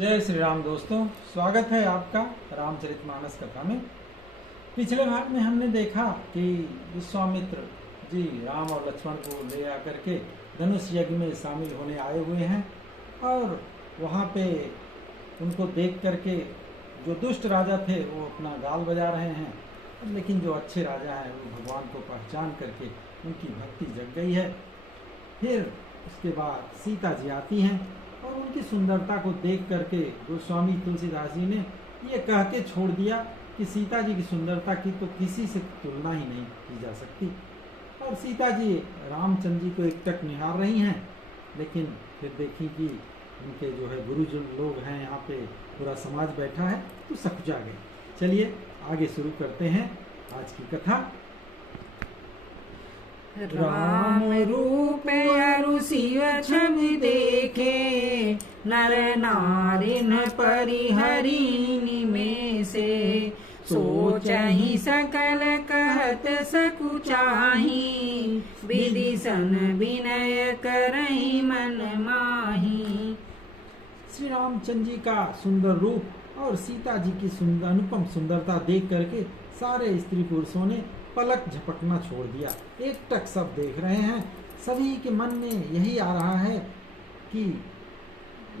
जय श्री राम दोस्तों, स्वागत है आपका रामचरितमानस कथा में। पिछले भाग में हमने देखा कि विश्वामित्र जी राम और लक्ष्मण को ले आकर के धनुष यज्ञ में शामिल होने आए हुए हैं और वहाँ पे उनको देख करके जो दुष्ट राजा थे वो अपना गाल बजा रहे हैं, लेकिन जो अच्छे राजा हैं वो भगवान को पहचान करके उनकी भक्ति जग गई है। फिर उसके बाद सीता जी आती हैं और उनकी सुंदरता को देख करके गोस्वामी तुलसीदास जी ने ये कह के छोड़ दिया कि सीता जी की सुंदरता की तो किसी से तुलना ही नहीं की जा सकती। और सीता जी रामचंद्र जी को एकटक निहार रही हैं, लेकिन फिर देखी कि उनके जो है गुरुजन लोग हैं, यहाँ पे पूरा समाज बैठा है, तो सकुचा गए। चलिए आगे शुरू करते हैं आज की कथा। राम रूप अरु शिव छवि देखे, नर नारिन परिहरिणी में से, सोचहि सकल कहत सकुचाही, विदिशन विनय करहि मन माही। श्री रामचंद्र जी का सुंदर रूप और सीता जी की सुंदर अनुपम सुंदरता देख करके सारे स्त्री पुरुषों ने पलक झपकना छोड़ दिया। एक टक सब देख रहे हैं। सभी के मन में यही आ रहा है कि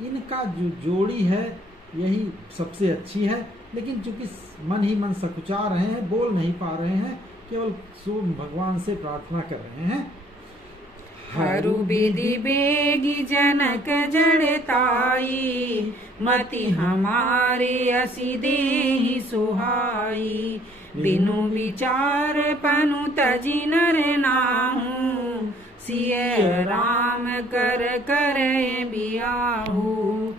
इनका जो जोड़ी है यही सबसे अच्छी है, लेकिन चूंकि मन ही मन सकुचा रहे हैं, बोल नहीं पा रहे हैं, केवल सोम भगवान से प्रार्थना कर रहे हैं। हरु विधि बेगी जनक जड़ताई, मति हमारे असी देहि सुहाई, बिनु विचार पनु तजि नर नाहू, सिय राम कर करे बियाहू।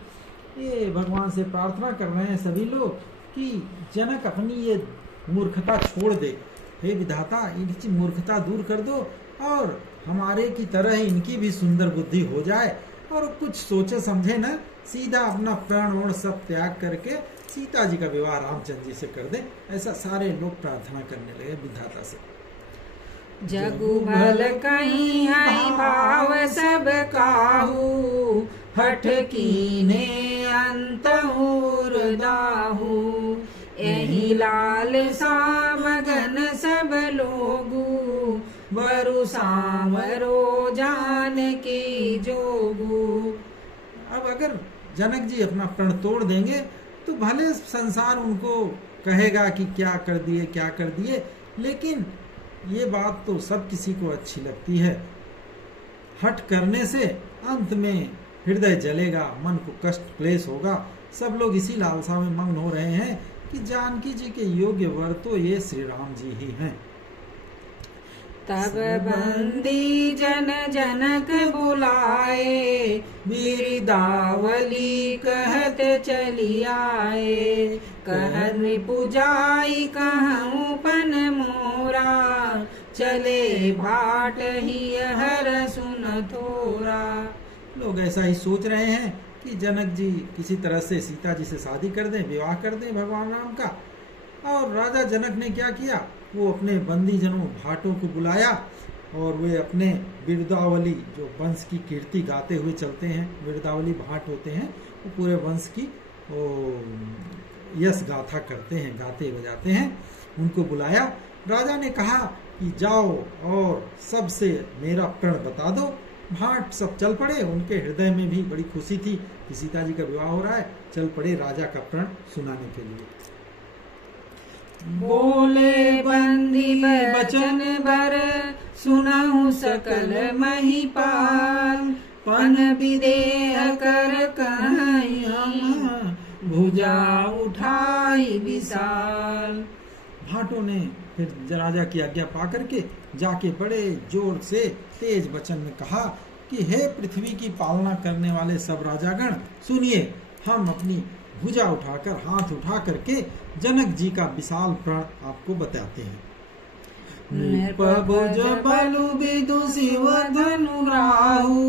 ये भगवान से प्रार्थना कर रहे हैं सभी लोग कि जनक अपनी ये मूर्खता छोड़ दे। हे विधाता, इनकी मूर्खता दूर कर दो और हमारे की तरह इनकी भी सुंदर बुद्धि हो जाए और कुछ सोचे समझे न, सीधा अपना प्राण ओण सब त्याग करके सीता जी का विवाह रामचंद्र जी से कर दे। ऐसा सारे लोग प्रार्थना करने लगे विधाता से। जगु भल कहीं है भाव सब काहू, हठ कीने अंत दाहू, यही लाल सामगन सब लोगू, बरु सांवरो जान की जोगू। अब अगर जनक जी अपना प्रण तोड़ देंगे तो भले संसार उनको कहेगा कि क्या कर दिए, लेकिन ये बात तो सब किसी को अच्छी लगती है। हट करने से अंत में हृदय जलेगा, मन को कष्ट क्लेश होगा। सब लोग इसी लालसा में मग्न हो रहे हैं कि जानकी जी के योग्य वर तो ये श्री राम जी ही हैं। तब बंदी जन जनक बुलाए, बिरदावली कहत चली आए, कहन पुजाई कहूँ पन मोरा, चले भाट ही हर सुन थोरा। लोग ऐसा ही सोच रहे हैं कि जनक जी किसी तरह से सीता जी से शादी कर दें, विवाह कर दें भगवान राम का। और राजा जनक ने क्या किया, वो अपने बंदी जनों भाटों को बुलाया और वे अपने बिरदावली जो वंश की कीर्ति गाते हुए चलते हैं, बिरदावली भाट होते हैं, वो पूरे वंश की यश गाथा करते हैं, गाते बजाते हैं, उनको बुलाया। राजा ने कहा कि जाओ और सबसे मेरा प्रण बता दो। भाट सब चल पड़े। उनके हृदय में भी बड़ी खुशी थी कि सीता जी का विवाह हो रहा है। चल पड़े राजा का प्रण सुनाने के लिए। बोले बंदी बचन बर, सुनहु सकल महिपाल, पन विदेह कर कहीं हम, भुजा उठाई विशाल। भाटों ने फिर राजा की आज्ञा पा करके जाके बड़े जोर से तेज वचन में कहा कि हे पृथ्वी की पालना करने वाले सब राजागण, सुनिए, हम अपनी भुजा उठाकर हाथ उठा करके जनक जी का विशाल प्रण आपको बताते हैं। नृपभुज बलु विदु शिव धनु राहु,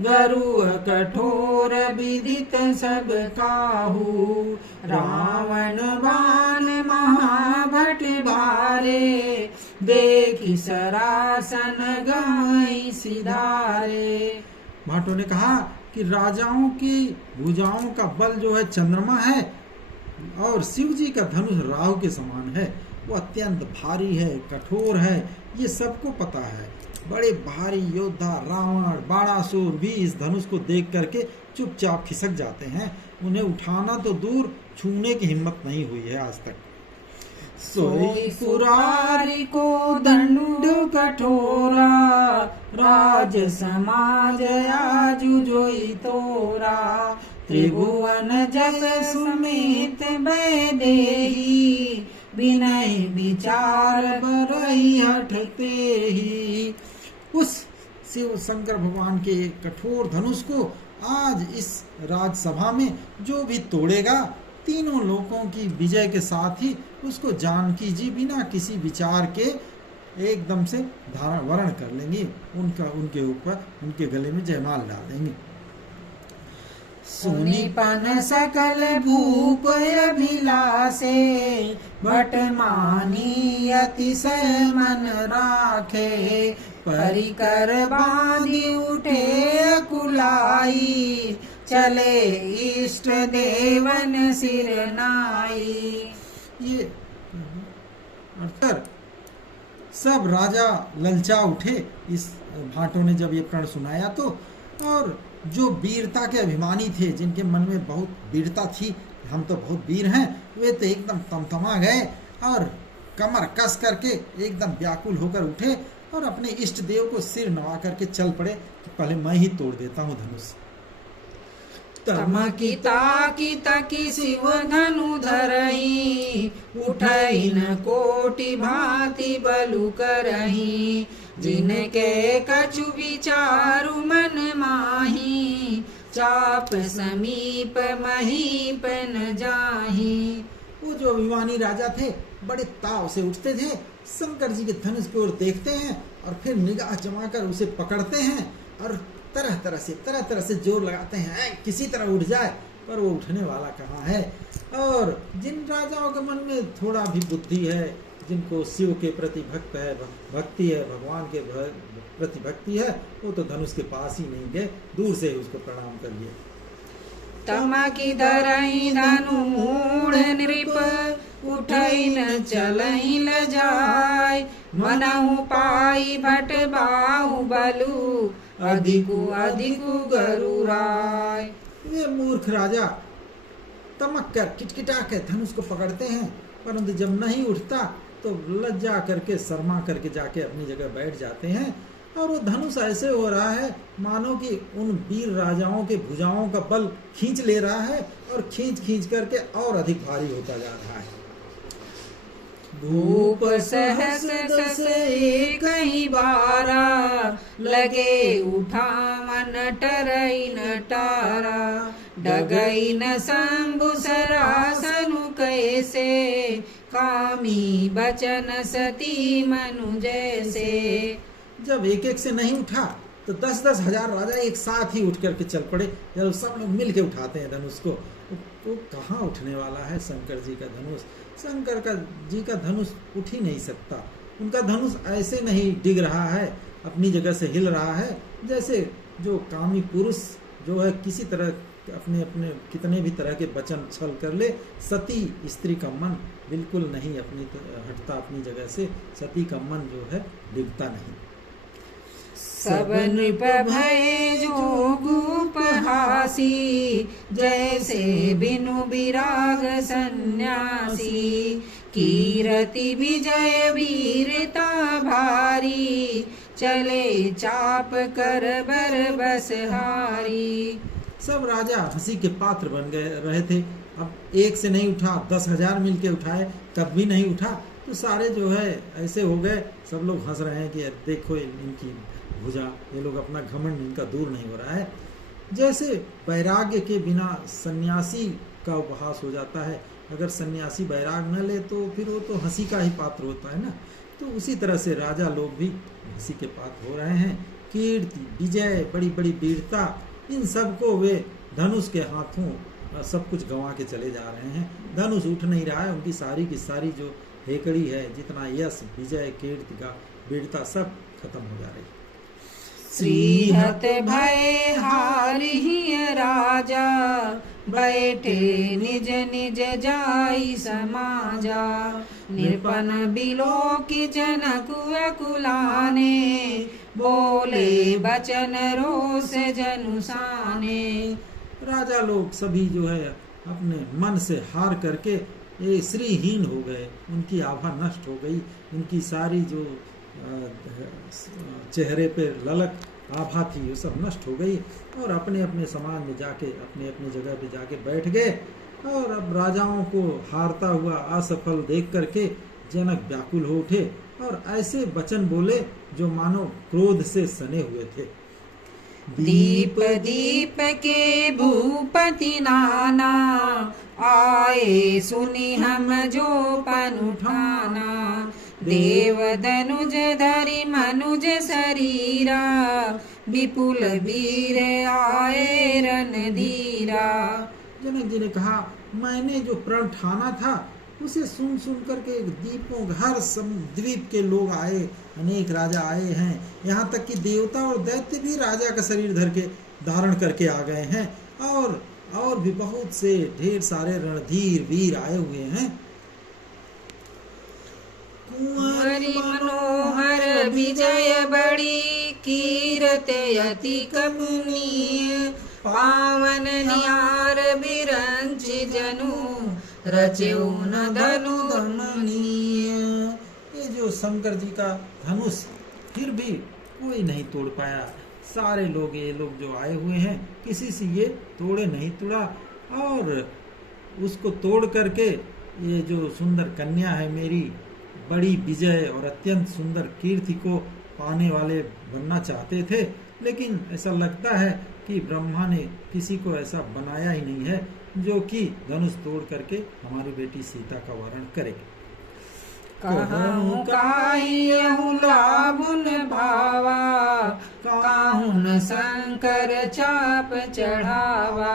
गरुड़ कठोर विदित सब काहू, रावण बाण महाभट बारे, देखी सरासन गई सिधारे। भाटों ने कहा कि राजाओं की भुजाओं का बल जो है चंद्रमा है और शिव जी का धनुष राहु के समान है। वो अत्यंत भारी है, कठोर है, ये सबको पता है। बड़े भारी योद्धा रावण बाणासुर भी इस धनुष को देख करके चुपचाप खिसक जाते हैं। उन्हें उठाना तो दूर, छूने की हिम्मत नहीं हुई है आज तक। सोई सुरारी को दंड कठोरा, राज समाज आजु जोई तोरा। त्रिभुवन जग सुमित वैदेही, विनय विचार बरई हटते ही। उस शिव शंकर भगवान के कठोर धनुष को आज इस राजसभा में जो भी तोड़ेगा, तीनों लोकों की विजय के साथ ही उसको जानकी जी बिना किसी विचार के एकदम से धारण वरण कर लेंगे। उनके ऊपर उनके गले में जयमाल डाल देंगे। सुनिपन सकल भूप अभिलाषे, भट मानी अतिशय मन राखे। परिकर बांधी उठे अकुलाई, चले इष्ट देवन सिर नाई। ये अर्थर सब राजा ललचा उठे इस भाटों ने जब ये प्रण सुनाया तो। और जो वीरता के अभिमानी थे, जिनके मन में बहुत वीरता थी, हम तो बहुत वीर हैं, वे तो एकदम तमतमा गए और कमर कस करके एकदम व्याकुल होकर उठे और अपने इष्ट देव को सिर नवा करके चल पड़े कि पहले मैं ही तोड़ देता हूँ धनुष। तमकी ताकी तकी शिव धनु धरई, उठई न कोटि भांति बलु करही। जिनके कछु विचारु मन माही, चाप समीप महीप न जाही। वो जो अभिमानी राजा थे बड़े ताव से उठते थे, शंकर जी के धनुष की ओर देखते हैं और फिर निगाह जमाकर उसे पकड़ते हैं और तरह तरह से जोर लगाते हैं किसी तरह उठ जाए, पर वो उठने वाला कहाँ है। और जिन राजाओं के मन में थोड़ा भी बुद्धि है, जिनको शिव के प्रति भक्ति है, भगवान के प्रति भक्ति है, वो तो धनुष के पास ही नहीं गए, दूर से ही उसको प्रणाम कर लिए। तमकी धरई धनु मूढ़ नृप, उठई न चलई ल जाय। मनहु पाई भट बाहु बलु, अधिकु गरुराय। वे मूर्ख राजा तमक कर किटकिटा के धनुष को पकड़ते हैं, परंतु जब नहीं उठता तो लज्जा करके शर्मा करके जाके अपनी जगह बैठ जाते हैं। और वो धनुष ऐसे हो रहा है मानो कि उन वीर राजाओं के भुजाओं का बल खींच ले रहा है और खींच करके और अधिक भारी होता जा रहा है। भूप सहस दस कई बारा, लगे उठावन टरई न टारा। डगई न शंभु सरासनु कैसे, कामी बचन सती मनु जैसे। जब एक से नहीं उठा तो 10-10 हजार राजा एक साथ ही उठ करके चल पड़े। जब सब लोग मिल के उठाते हैं धनुष को, तो कहाँ उठने वाला है शंकर जी का धनुष। शंकर जी का धनुष उठ ही नहीं सकता। उनका धनुष ऐसे नहीं डिग रहा है, अपनी जगह से हिल रहा है, जैसे जो कामी पुरुष जो है किसी तरह अपने कितने भी तरह के वचन छल कर ले, सती स्त्री का मन बिल्कुल नहीं हटता अपनी जगह से। सती का मन जो है डिगता नहीं। सब नृप भय जोगुपहासी, जैसे बिनु विराग सन्यासी। कीरति विजय वीरता भारी, चले चाप कर बर बसहारी। सब राजा हंसी के पात्र बन गए रहे थे। अब एक से नहीं उठा, 10,000 मिल के उठाए तब भी नहीं उठा, तो सारे जो है ऐसे हो गए। सब लोग हंस रहे हैं कि देखो इनकी भुजा, ये लोग अपना घमंड इनका दूर नहीं हो रहा है। जैसे वैराग्य के बिना सन्यासी का उपहास हो जाता है, अगर सन्यासी वैराग न ले तो फिर वो तो हंसी का ही पात्र होता है ना। तो उसी तरह से राजा लोग भी हंसी के पात्र हो रहे हैं। कीर्ति विजय बड़ी बड़ी वीरता, इन सब को वे धनुष के हाथों सब कुछ गंवा के चले जा रहे हैं। धनुष उठ नहीं रहा है, उनकी सारी की सारी जो हेकड़ी है, जितना यश विजय कीर्ति का वीरता सब खत्म हो जा रही है। श्रीहत भय हारिहि राजा, बैठे निज निज जाई समाजा। निपन बिलोकी जनक अकुलाने, बोले बचन रोष जनुसाने। राजा लोग सभी जो है अपने मन से हार करके ये श्रीहीन हो गए, उनकी आभा नष्ट हो गई, उनकी सारी जो चेहरे पे ललक आभा थी वो सब नष्ट हो गई और अपने अपने समाज में जाके अपने अपने जगह पे जाके बैठ गए। और अब राजाओं को हारता हुआ असफल देख करके जनक व्याकुल हो उठे और ऐसे वचन बोले जो मानो क्रोध से सने हुए थे। दीप दीप के भूपति नाना, आए सुनी हम जो पन उठाना। देव दनुज धरि मनुज शरीरा, विपुल वीर आए रणधीरा। जनक जी ने कहा, मैंने जो प्रण ठाना था उसे सुन सुन करके दीपों हर द्वीप के लोग आए, अनेक राजा आए हैं, यहाँ तक कि देवता और दैत्य भी राजा का शरीर धारण करके आ गए हैं और भी बहुत से ढेर सारे रणधीर वीर आए हुए हैं। कुंवरी मनोहर विजय बड़ी, कीरते अति कमनीय। पावन निहार बिरंच जनु, रचेउ न धनु दमनीय। ये जो शंकर जी का धनुष फिर भी कोई नहीं तोड़ पाया। सारे लोग ये लोग जो आए हुए हैं किसी से ये तोड़े नहीं तोड़ा और उसको तोड़ करके ये जो सुंदर कन्या है मेरी, बड़ी विजय और अत्यंत सुंदर कीर्ति को पाने वाले बनना चाहते थे, लेकिन ऐसा लगता है कि ब्रह्मा ने किसी को ऐसा बनाया ही नहीं है जो कि धनुष तोड़ करके हमारी बेटी सीता का वरण करे। कहूँ काहियहु लाभुन भावा, काहुन शंकर चाप चढ़ावा।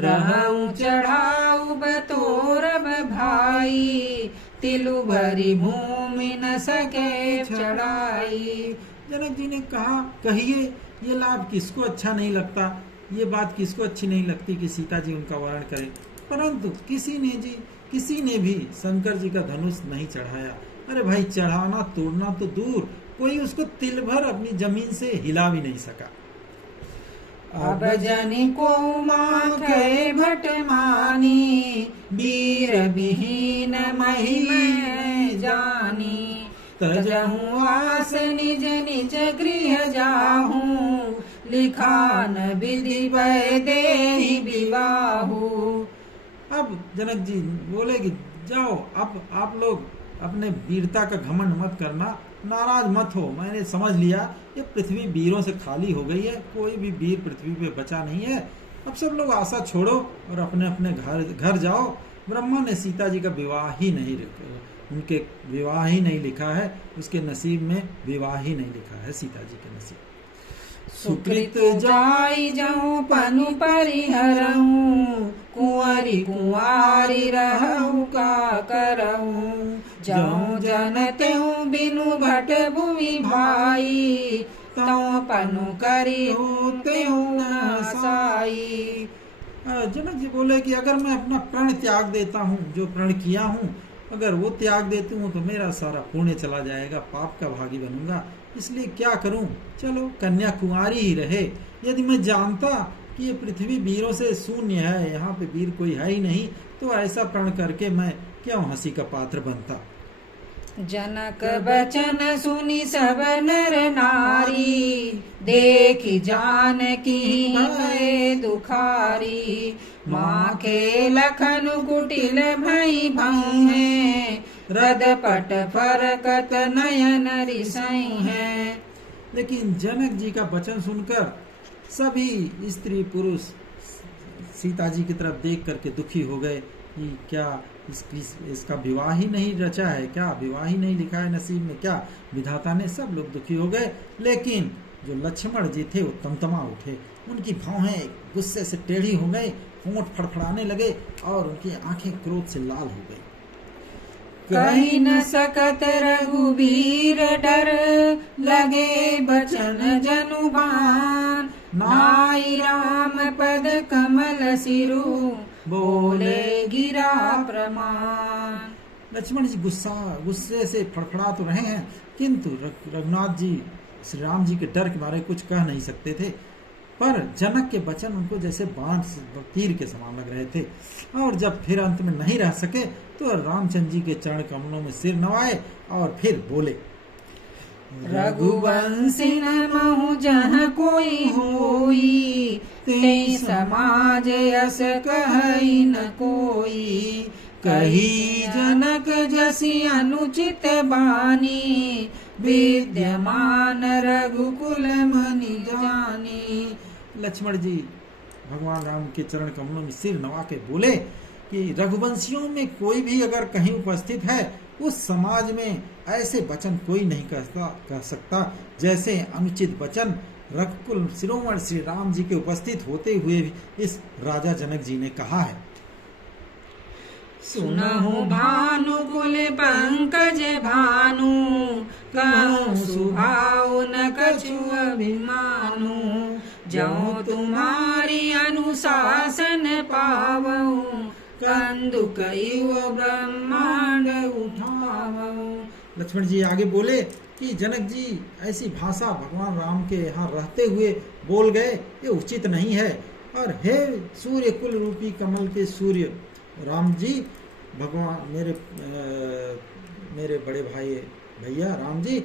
रहूं चढ़ाऊ बतोरब भाई, तिलु भरी भूमि न सके चढ़ाई। जनक जी ने कहा, कहिए ये लाभ किसको अच्छा नहीं लगता, ये बात किसको अच्छी नहीं लगती कि सीता जी उनका वरण करें, परंतु किसी ने भी शंकर जी का धनुष नहीं चढ़ाया। अरे भाई, चढ़ाना तोड़ना तो दूर, कोई उसको तिल भर अपनी जमीन से हिला भी नहीं सका। अब जनि को माखे भट मानी, वीर विहीन महिमा जानी। तजहु आस निज निज गृह जाहूं, लिखान विधि वै देहि विवाहु। अब जनक जी बोले कि जाओ, अब आप लोग अपने वीरता का घमंड मत करना, नाराज मत हो। मैंने समझ लिया ये पृथ्वी वीरों से खाली हो गई है, कोई भी वीर पृथ्वी पे बचा नहीं है। अब सब लोग आशा छोड़ो और अपने अपने घर जाओ। ब्रह्मा ने सीता जी का विवाह ही नहीं, उनके विवाह ही नहीं लिखा है, उसके नसीब में विवाह ही नहीं लिखा है सीता जी के नसीब। सुकृत जाई जाऊं पनु परिहरऊं, कुंवरी कुंवारी रहूं का करऊं। जाऊं जनते हूँ बिनु भट भुवि भाई, तऊ पनु करी होते हूँ साई। जनक जी बोले कि अगर मैं अपना प्रण त्याग देता हूँ, जो प्रण किया हूँ अगर वो त्याग देती हूँ तो मेरा सारा पुण्य चला जाएगा, पाप का भागी बनूंगा, इसलिए क्या करूं, चलो कन्या कुंवारी ही रहे। यदि मैं जानता कि ये पृथ्वी वीरों से शून्य है, यहाँ पे वीर कोई है ही नहीं, तो ऐसा प्रण करके मैं क्यों हंसी का पात्र बनता। जनक बचन सुनी सब नर नारी, देख जान की भय दुखारी। माँ के लखन कुटिल भई भौं, रद पट फरकत नयन रिसई है। लेकिन जनक जी का वचन सुनकर सभी स्त्री पुरुष सीता जी की तरफ देख करके दुखी हो गए कि क्या इसका विवाह ही नहीं रचा है, क्या विवाह ही नहीं लिखा है नसीब में, क्या विधाता ने। सब लोग दुखी हो गए, लेकिन जो लक्ष्मण जी थे वो तमतमा उठे, उनकी भौहें गुस्से से टेढ़ी हो गई, होंठ फड़फड़ाने लगे और उनकी आंखें क्रोध से लाल हो गई। कही न सकत रघुबीर डर, लगे बचन जनुबान। नाई राम पद कमल सिरु, बोले गिरा प्रमाण। लक्ष्मण जी गुस्से से फड़फड़ा तो रहे हैं, किंतु रघुनाथ जी श्री राम जी के डर के मारे कुछ कह नहीं सकते थे। पर जनक के वचन उनको जैसे बाण तीर के समान लग रहे थे। और जब फिर अंत में नहीं रह सके तो रामचंद्र जी के चरण कमलों में सिर नवाए और फिर बोले, रघुवंशी महु जहाँ कोई होई, ते समाज यस कहि न कोई। कही जनक जसी अनुचित बानी, विद्यमान रघुकुल मनि जानी। लक्ष्मण जी भगवान राम के चरण कमलों में सिर नवा के बोले कि रघुवंशियों में कोई भी अगर कहीं उपस्थित है, उस समाज में ऐसे वचन कोई नहीं कह सकता जैसे अनुचित वचन रघुकुल शिरोमणि श्री राम जी के उपस्थित होते हुए भी इस राजा जनक जी ने कहा है। सुनहु भानुकुल पंकज भानु, कहूँ सुहाऊ न कछु अभिमानु। जऊँ तुम्हारी अनुशासन पावऊँ, कंदुक युव ब्रह्मांड उठावऊँ। लक्ष्मण जी आगे बोले कि जनक जी ऐसी भाषा भगवान राम के यहाँ रहते हुए बोल गए, ये उचित नहीं है। और हे सूर्य कुल रूपी कमल के सूर्य राम जी, भगवान मेरे बड़े भाई भैया राम जी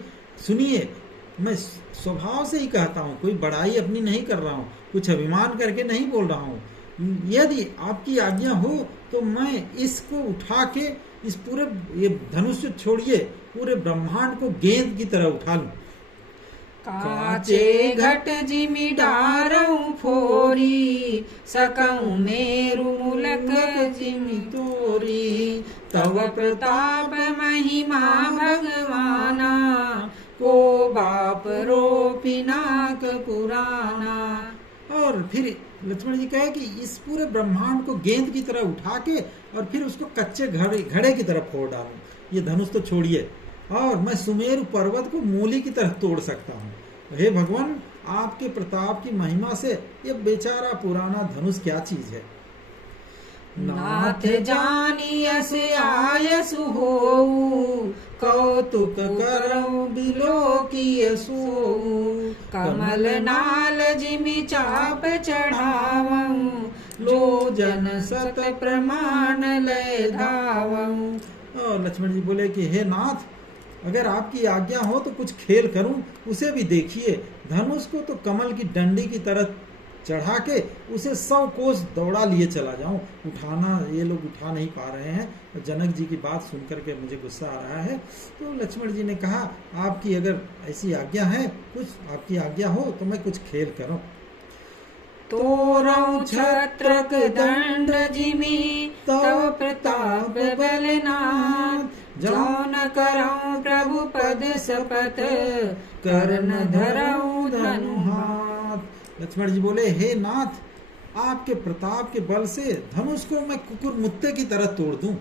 सुनिए, मैं स्वभाव से ही कहता हूँ, कोई बड़ाई अपनी नहीं कर रहा हूँ, कुछ अभिमान करके नहीं बोल रहा हूँ। यदि आपकी आज्ञा हो तो मैं इसको उठा के इस पूरे ये धनुष छोड़िए, पूरे ब्रह्मांड को गेंद की तरह उठा लूं। काचे घट जिमि डारऊ फोरी, सकऊँ मेरु मुलक जिमि तोरी। तव प्रताप महिमा भगवाना, को बाप रो पिनाक पुराना। और फिर लक्ष्मण जी कहे कि इस पूरे ब्रह्मांड को गेंद की तरह उठा के और फिर उसको कच्चे घड़े की तरह फोड़ डालूं। ये धनुष तो छोड़िए, और मैं सुमेरु पर्वत को मूली की तरह तोड़ सकता हूँ। हे भगवान, आपके प्रताप की महिमा से ये बेचारा पुराना धनुष क्या चीज है। नाथ जानियस आयसु होऊ, कौतुक करऊँ बिलोकियसु। कमल नाल जिमि चाप चढ़ावऊँ, लो जन सत प्रमाण लय धावऊँ। और लक्ष्मण जी बोले कि हे नाथ, अगर आपकी आज्ञा हो तो कुछ खेल करूं, उसे भी देखिए। धनुष को तो कमल की डंडी की तरह चढ़ा के उसे 100 कोस दौड़ा लिए चला जाऊं। उठाना ये लोग उठा नहीं पा रहे हैं। जनक जी की बात सुनकर के मुझे गुस्सा आ रहा है। तो लक्ष्मण जी ने कहा, आपकी अगर ऐसी आज्ञा है, कुछ आपकी आज्ञा हो तो मैं कुछ खेल करूं। तोरऊ छत्रक दंड जिमि, तव प्रताप बलनाथ। जौन करऊँ प्रभु पद शपथ, करन धरऊँ धनु हाथ। लक्ष्मण जी बोले, हे नाथ, आपके प्रताप के बल से धनुष को मैं कुकुर मुत्ते की तरह तोड़ दूं,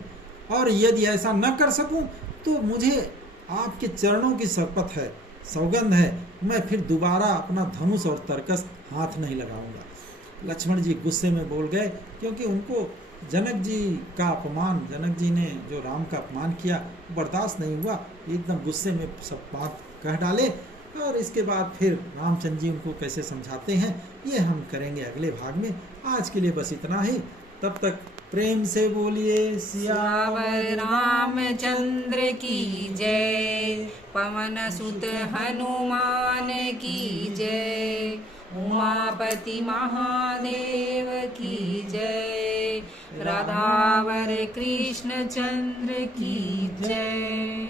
और यदि ऐसा न कर सकूं तो मुझे आपके चरणों की शपथ है, सौगंध है, मैं फिर दोबारा अपना धनुष और तरकस हाथ नहीं लगाऊंगा। लक्ष्मण जी गुस्से में बोल गए, क्योंकि उनको जनक जी का अपमान, जनक जी ने जो राम का अपमान किया, बर्दाश्त नहीं हुआ। एकदम गुस्से में सब बात कह डाले। और इसके बाद फिर रामचंद्र जी उनको कैसे समझाते हैं, ये हम करेंगे अगले भाग में। आज के लिए बस इतना ही। तब तक प्रेम से बोलिए सियावर रामचंद्र की जय, पवन सुत हनुमान की जय, उमापति महादेव की जय, राधावर कृष्ण चंद्र की जय।